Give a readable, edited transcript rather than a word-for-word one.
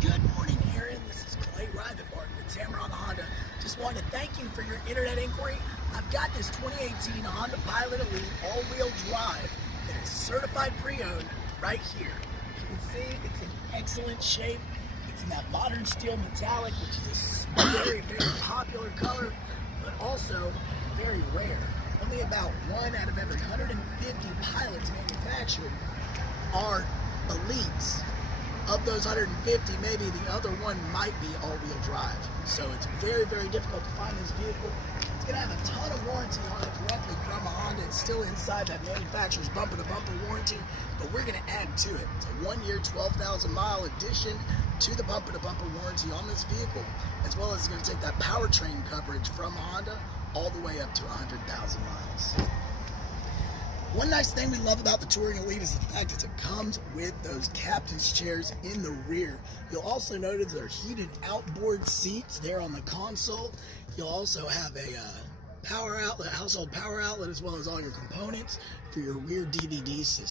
Good morning, Erinn. This is Clay Rivenbark with Tameron Honda. Just wanted to thank you for your internet inquiry. I've got this 2018 Honda Pilot Elite all-wheel drive that is certified pre-owned right here. You can see it's in excellent shape. It's in that modern steel metallic, which is a very, very popular color, but also very rare. Only about 1 out of every 150 pilots manufactured are elites. Of those 150, maybe the other one might be all-wheel drive. So it's very, very difficult to find this vehicle. It's going to have a ton of warranty on it directly from a Honda. It's still inside that manufacturer's bumper-to-bumper warranty, but we're going to add to it. It's a 1-year, 12,000-mile addition to the bumper-to-bumper warranty on this vehicle, as well as it's going to take that powertrain coverage from Honda all the way up to 100,000 miles. One nice thing we love about the Touring Elite is the fact that it comes with those captain's chairs in the rear. You'll also notice there are heated outboard seats there on the console. You'll also have a power outlet, household power outlet, as well as all your components for your rear DVD system.